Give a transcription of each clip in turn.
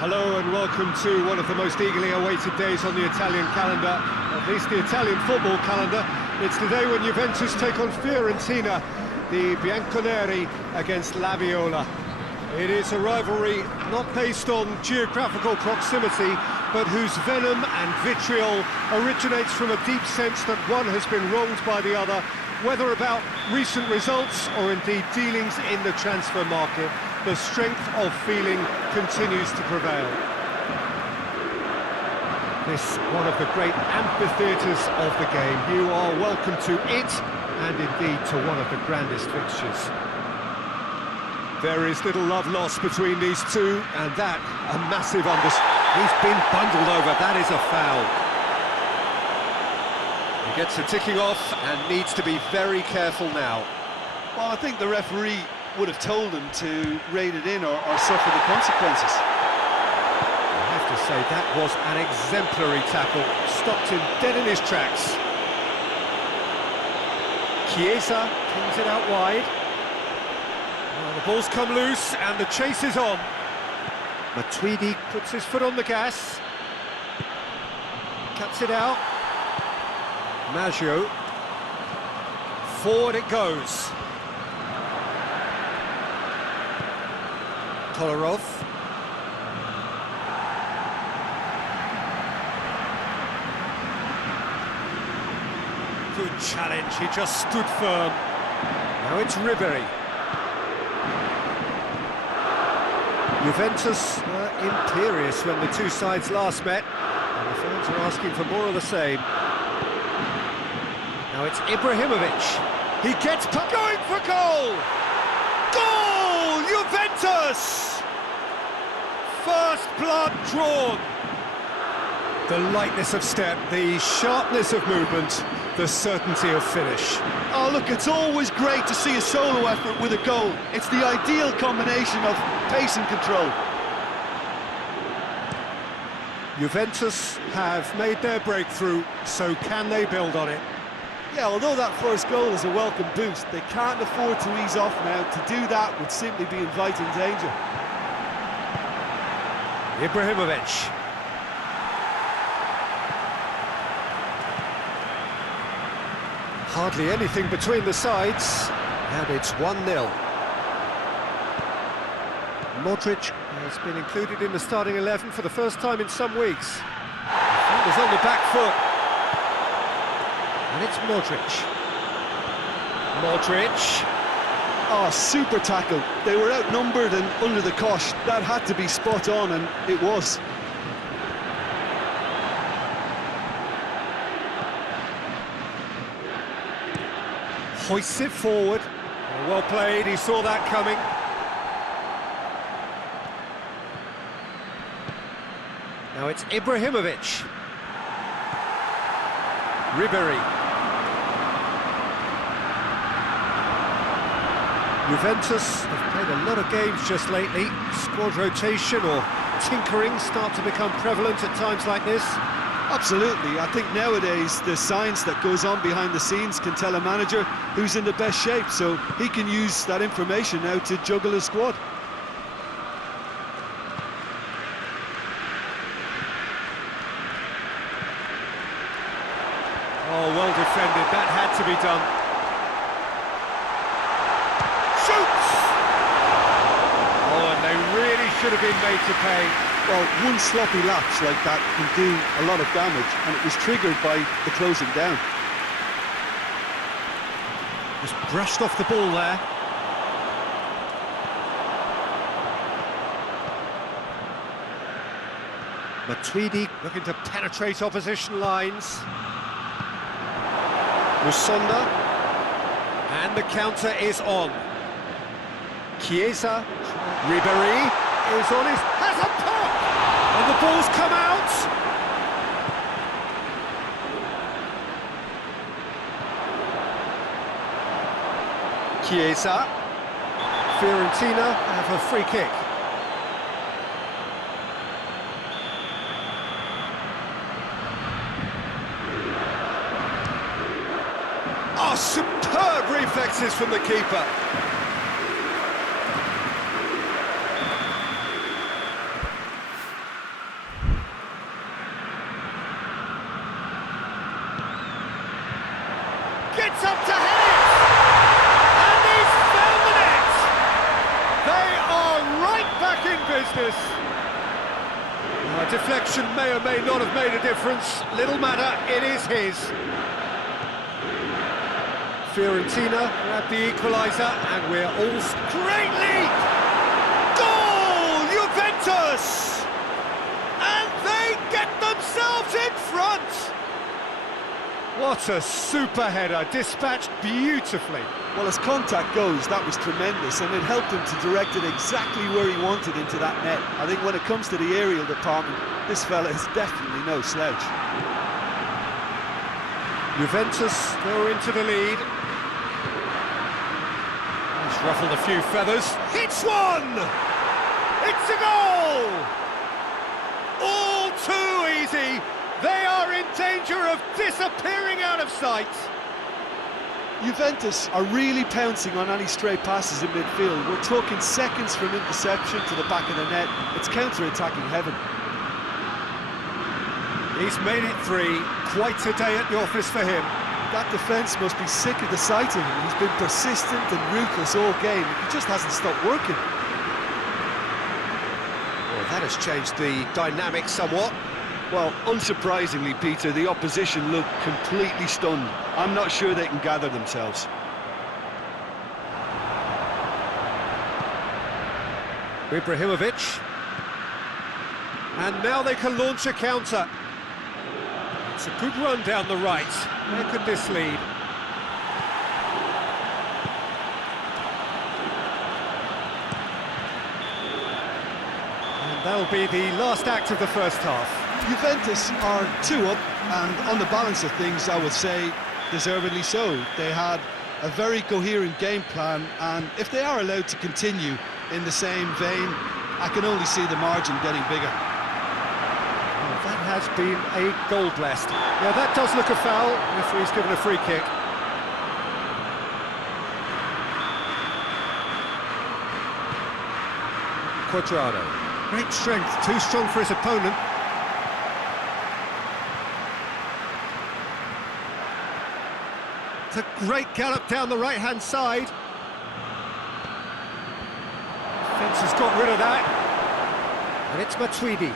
Hello and welcome to one of the most eagerly awaited days on the Italian calendar, at least the Italian football calendar. It's the day when Juventus take on Fiorentina, the Bianconeri against La Viola. It is a rivalry not based on geographical proximity, but whose venom and vitriol originates from a deep sense that one has been wronged by the other, whether about recent results or indeed dealings in the transfer market. The strength of feeling continues to prevail. This one of the great amphitheatres of the game. You are welcome to it, and indeed to one of the grandest fixtures. There is little love lost between these two, and that, a massive He's been bundled over, that is a foul. He gets the ticking off and needs to be very careful now. Well, I think the referee would have told him to rein it in or suffer the consequences. I have to say, that was an exemplary tackle. Stopped him dead in his tracks. Chiesa pings it out wide. Well, the ball's come loose and the chase is on. Matuidi puts his foot on the gas. Cuts it out. Maggio. Forward it goes. Kolarov. Good challenge, he just stood firm. Now it's Ribery. Juventus were imperious when the two sides last met, and the fans are asking for more of the same. Now it's Ibrahimovic. He gets going for goal! Goal! Juventus! First blood drawn. The lightness of step, the sharpness of movement, the certainty of finish. Oh, look, it's always great to see a solo effort with a goal. It's the ideal combination of pace and control. Juventus have made their breakthrough, so can they build on it? Yeah, although that first goal is a welcome boost, they can't afford to ease off now. To do that would simply be inviting danger. Ibrahimovic. Hardly anything between the sides, and it's 1-0. Modric has been included in the starting 11 for the first time in some weeks. He was on the back foot. And it's Modric. Modric. Oh, super tackle. They were outnumbered and under the cosh. That had to be spot on, and it was. Hoists it forward. Well played, he saw that coming. Now it's Ibrahimovic. Ribery. Juventus have played a lot of games just lately. Squad rotation or tinkering start to become prevalent at times like this. Absolutely. I think nowadays the science that goes on behind the scenes can tell a manager who's in the best shape, so he can use that information now to juggle his squad. Oh, well defended. That had to be done. Shoots! Oh, and they really should have been made to pay. Well, one sloppy lapse like that can do a lot of damage, and it was triggered by the closing down. Just brushed off the ball there. Matuidi looking to penetrate opposition lines. Musonda. And the counter is on. Chiesa. Ribery is on his... has a pop! And the ball's come out! Chiesa. Fiorentina have a free kick. Oh, superb reflexes from the keeper. It's up to head it! And he's found the net! They are right back in business. A deflection may or may not have made a difference. Little matter, it is his. Fiorentina grab the equaliser, and we're all... Great lead! Goal! Juventus! And they get themselves in front! What a super header, dispatched beautifully. Well, as contact goes, that was tremendous, and it helped him to direct it exactly where he wanted into that net. I think when it comes to the aerial department, this fella is definitely no slouch. Juventus go into the lead. He's ruffled a few feathers. Hits one! It's a goal! All too easy. They are in danger of disappearing out of sight. Juventus are really pouncing on any stray passes in midfield. We're talking seconds from interception to the back of the net. It's counter-attacking heaven. He's made it three. Quite a day at the office for him. That defence must be sick of the sight of him. He's been persistent and ruthless all game. He just hasn't stopped working. Well, that has changed the dynamic somewhat. Well, unsurprisingly, Peter, the opposition look completely stunned. I'm not sure they can gather themselves. Ibrahimovic. And now they can launch a counter. It's a good run down the right. Where could this lead? And that'll be the last act of the first half. Juventus are 2 up, and on the balance of things, I would say deservedly so. They had a very coherent game plan, and if they are allowed to continue in the same vein, I can only see the margin getting bigger. Well, that has been a goal blessed. Yeah, that does look a foul. Referee's given a free kick. Quadrado. Great strength, too strong for his opponent. It's a great gallop down the right-hand side. Defence has got rid of that. And it's Matuidi.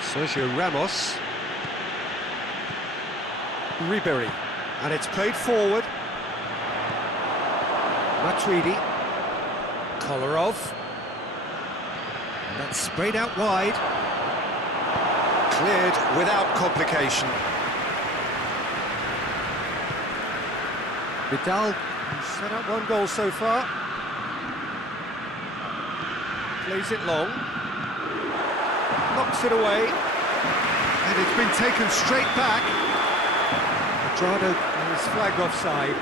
Sergio Ramos. Ribery. And it's played forward. Matuidi. Kolarov. And that's sprayed out wide. Cleared without complication. Vidal set up one goal so far. Plays it long. Knocks it away. And it's been taken straight back. Quadrado is flagged offside.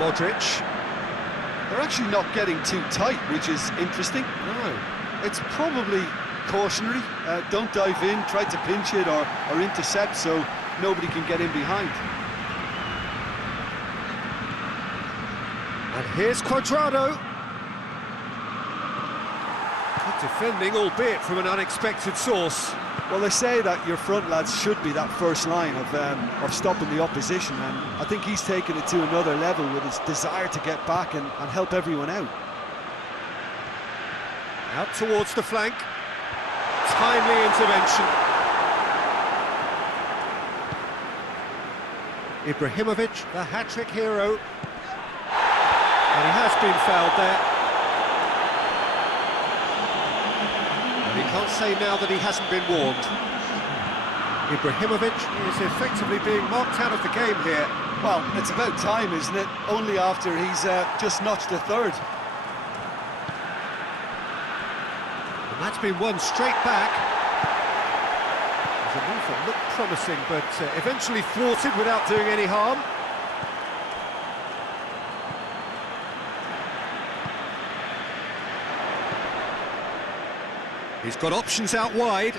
Modric. They're actually not getting too tight, which is interesting. No. It's probably cautionary. Don't dive in, try to pinch it or intercept so nobody can get in behind. And here's Quadrado. Good defending, albeit from an unexpected source. Well, they say that your front lads should be that first line of stopping the opposition, and I think he's taken it to another level with his desire to get back and help everyone out. Out towards the flank. Timely intervention. Ibrahimovic, the hat-trick hero. And he has been fouled there. And he can't say now that he hasn't been warned. Ibrahimovic is effectively being marked out of the game here. Well, it's about time, isn't it? Only after he's just notched a third. And that's been one straight back. The move that looked promising, but eventually thwarted without doing any harm. He's got options out wide.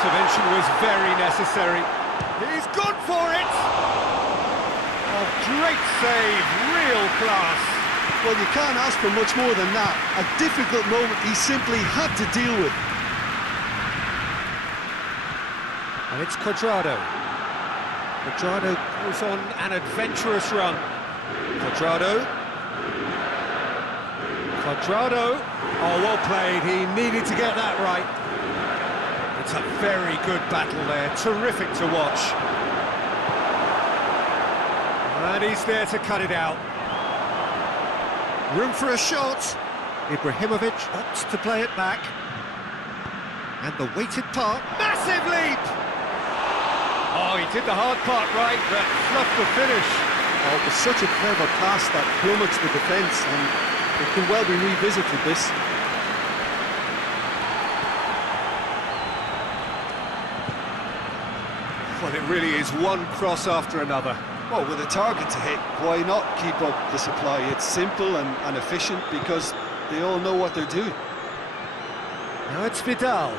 intervention was very necessary. He's gone for it! A great save, real class. Well, you can't ask for much more than that. A difficult moment he simply had to deal with. And it's Cuadrado. Cuadrado goes on an adventurous run. Cuadrado. Oh, well played. He needed to get that right. It's a very good battle there. Terrific to watch. And he's there to cut it out. Room for a shot. Ibrahimovic opts to play it back. And the weighted part. Massive leap! Oh, he did the hard part right, but fluffed the finish. Oh, it was such a clever pass that plummets the defence, and it can well be revisited, this. Well, it really is one cross after another. Well, with a target to hit, why not keep up the supply? It's simple and efficient because they all know what they're doing. Now it's Vidal.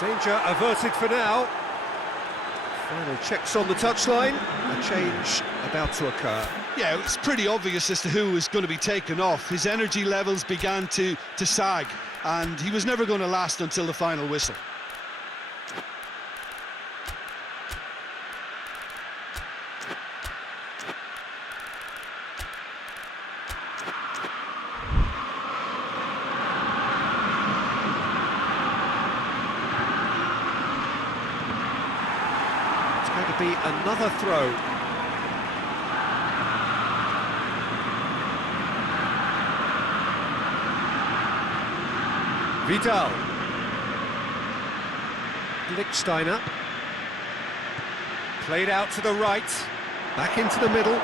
Danger averted for now. Final checks on the touchline. A change about to occur. Yeah, it's pretty obvious as to who was going to be taken off. His energy levels began to sag, and he was never going to last until the final whistle. Going to be another throw. Vidal. Lichtsteiner. Played out to the right. Back into the middle.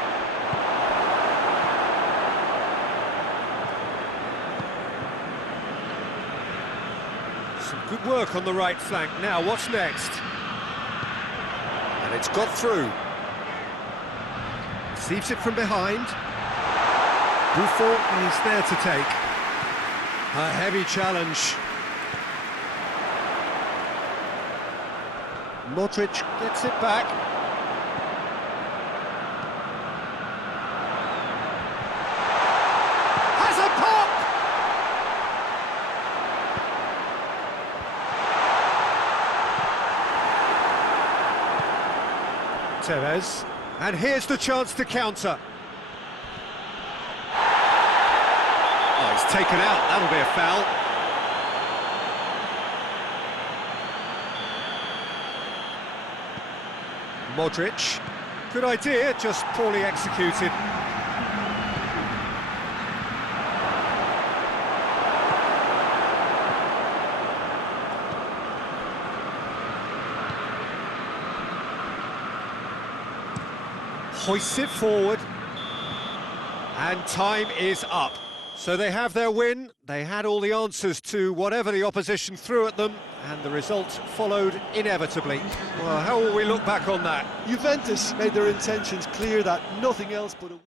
Some good work on the right flank. Now, what's next? And it's got through. Receives it from behind. Buffon is there to take. A heavy challenge. Modric gets it back. Has a pop! Tevez, and here's the chance to counter. Oh, he's taken out, that'll be a foul. Modric, good idea, just poorly executed. Hoists it forward, and time is up. So they have their win, they had all the answers to whatever the opposition threw at them, and the result followed inevitably. Well, how will we look back on that? Juventus made their intentions clear that nothing else but a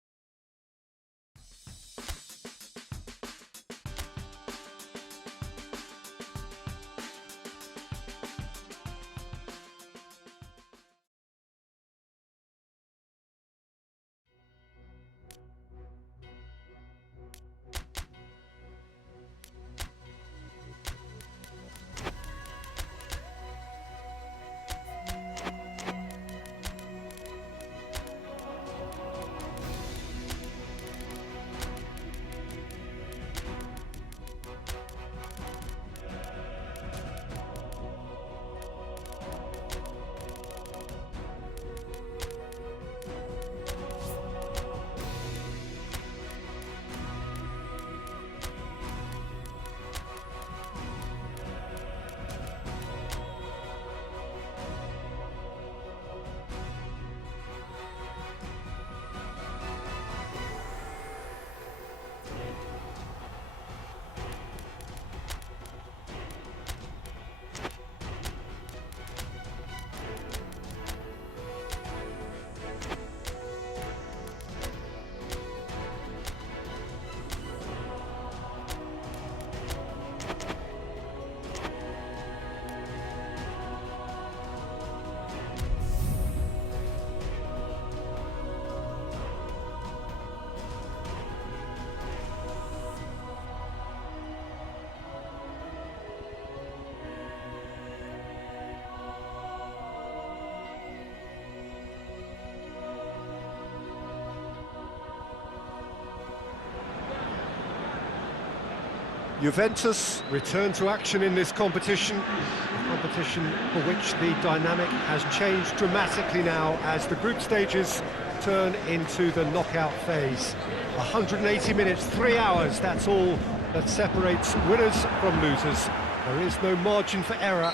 Juventus return to action in this competition, a competition for which the dynamic has changed dramatically now as the group stages turn into the knockout phase. 180 minutes, 3 hours, that's all that separates winners from losers. There is no margin for error.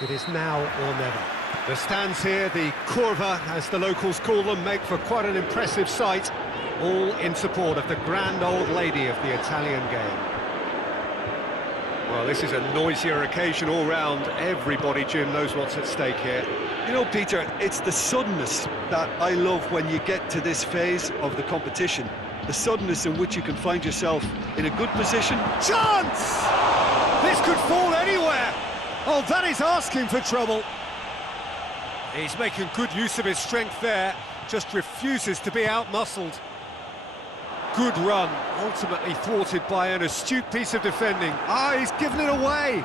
It is now or never. The stands here, the curva, as the locals call them, make for quite an impressive sight, all in support of the grand old lady of the Italian game. Well, this is a noisier occasion all round. Everybody, Jim, knows what's at stake here. You know, Peter, it's the suddenness that I love when you get to this phase of the competition. The suddenness in which you can find yourself in a good position. Chance! This could fall anywhere! Oh, that is asking for trouble. He's making good use of his strength there, just refuses to be out-muscled. Good run, ultimately thwarted by an astute piece of defending. Ah, he's given it away.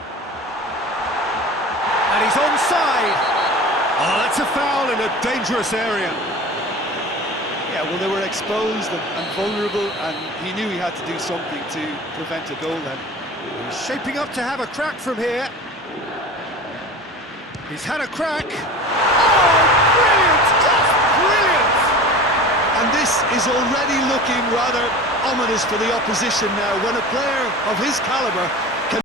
And he's onside. Oh, that's a foul in a dangerous area. Yeah, well, they were exposed and vulnerable, and he knew he had to do something to prevent a goal then. He's shaping up to have a crack from here. He's had a crack. Oh, brilliant! Just brilliant! And this is already looking rather ominous for the opposition now, when a player of his calibre